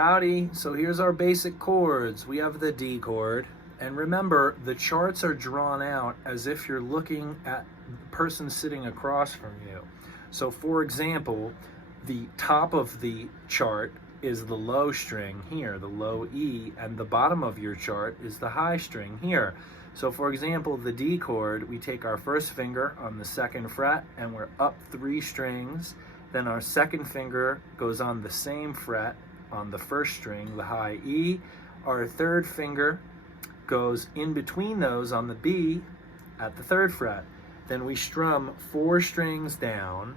Howdy, so here's our basic chords. We have the D chord, and remember the charts are drawn out as if you're looking at the person sitting across from you. So for example, the top of the chart is the low string here, the low E, and the bottom of your chart is the high string here. So for example, the D chord, we take our first finger on the second fret and we're up 3 strings. Then our second finger goes on the same fret on the first string, the high E. Our third finger goes in between those on the B at the third fret. Then we strum 4 strings down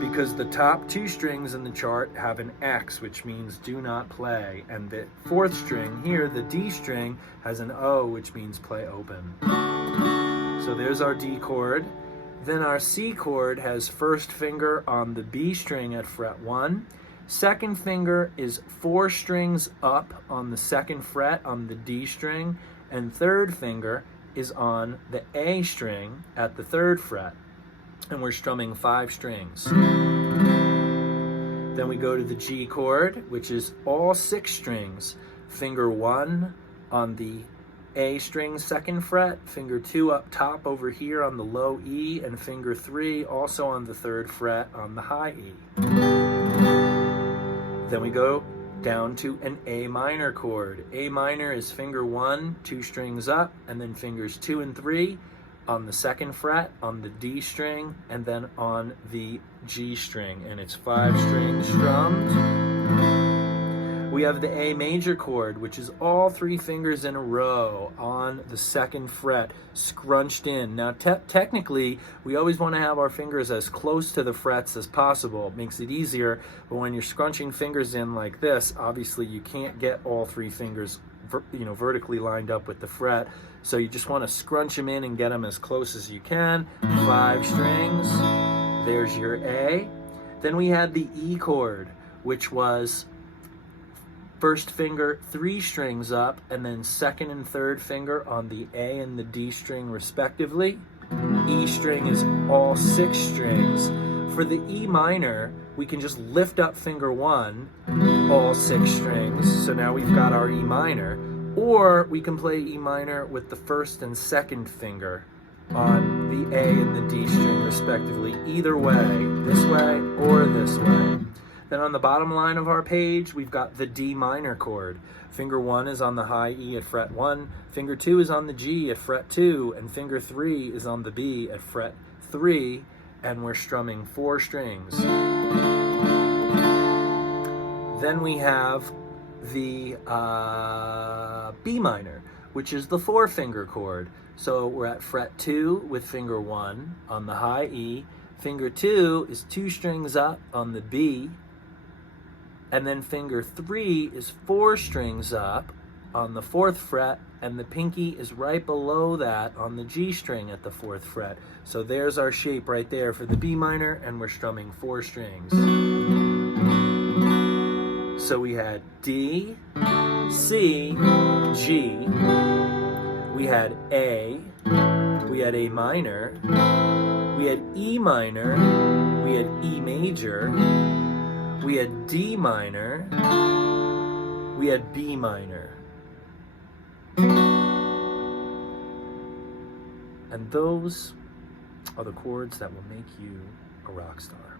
because the top 2 strings in the chart have an X, which means do not play. And the fourth string here, the D string, has an O, which means play open. So there's our D chord. Then our C chord has first finger on the B string at fret 1. Second finger is 4 strings up on the second fret on the D string, and third finger is on the A string at the third fret, and we're strumming 5 strings. Then we go to the G chord, which is all 6 strings. Finger 1 on the A string second fret, finger 2 up top over here on the low E, and finger 3 also on the third fret on the high E. Then we go down to an A minor chord. A minor is finger 1, 2 strings up, and then fingers 2 and 3 on the second fret, on the D string, and then on the G string, and it's 5 strings strummed. We have the A major chord, which is all 3 fingers in a row on the second fret, scrunched in. Now, technically, we always want to have our fingers as close to the frets as possible. It makes it easier, but when you're scrunching fingers in like this, obviously you can't get all 3 fingers vertically lined up with the fret. So you just want to scrunch them in and get them as close as you can. 5 strings. There's your A. Then we had the E chord, which was first finger 3 strings up, and then second and third finger on the A and the D string respectively. E string is all 6 strings. For the E minor, we can just lift up finger 1, all 6 strings. So now we've got our E minor. Or we can play E minor with the first and second finger on the A and the D string respectively. Either way, this way or this way. Then on the bottom line of our page, we've got the D minor chord. Finger 1 is on the high E at fret 1, finger 2 is on the G at fret 2, and finger 3 is on the B at fret 3, and we're strumming 4 strings. Then we have the B minor, which is the 4-finger chord. So we're at fret 2 with finger 1 on the high E, finger 2 is 2 strings up on the B, and then finger 3 is 4 strings up on the 4th fret, and the pinky is right below that on the G string at the 4th fret. So there's our shape right there for the B minor, and we're strumming 4 strings. So we had D, C, G, we had A, we had A minor, we had E minor, we had E major, we had D minor, we had B minor. And those are the chords that will make you a rock star.